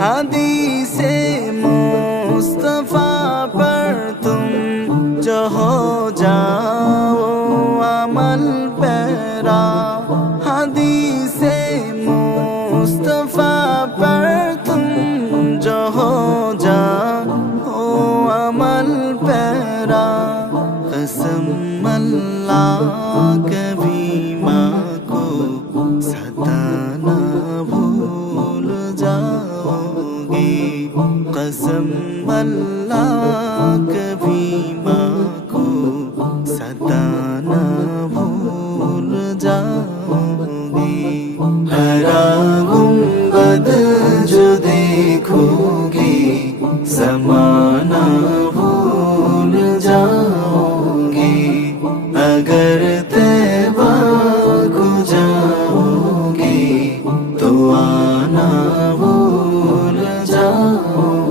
حدیث مصطفیٰ پر تم جو ہو جاؤ عمل پیرا، حدیث مصطفیٰ پر تم جو ہو جاؤ عمل پیرا، قسم اللہ کبھی ماں کو ستانا بھول جاؤ گی، قسم اللہ کبھی ماں کو ستانا بھول جاؤ گی، ہرا گنبد جو دیکھو گی زمانہ بھول جاؤ گی، اگر طیبہ کو جاؤ گی تو آنا بھول جاؤ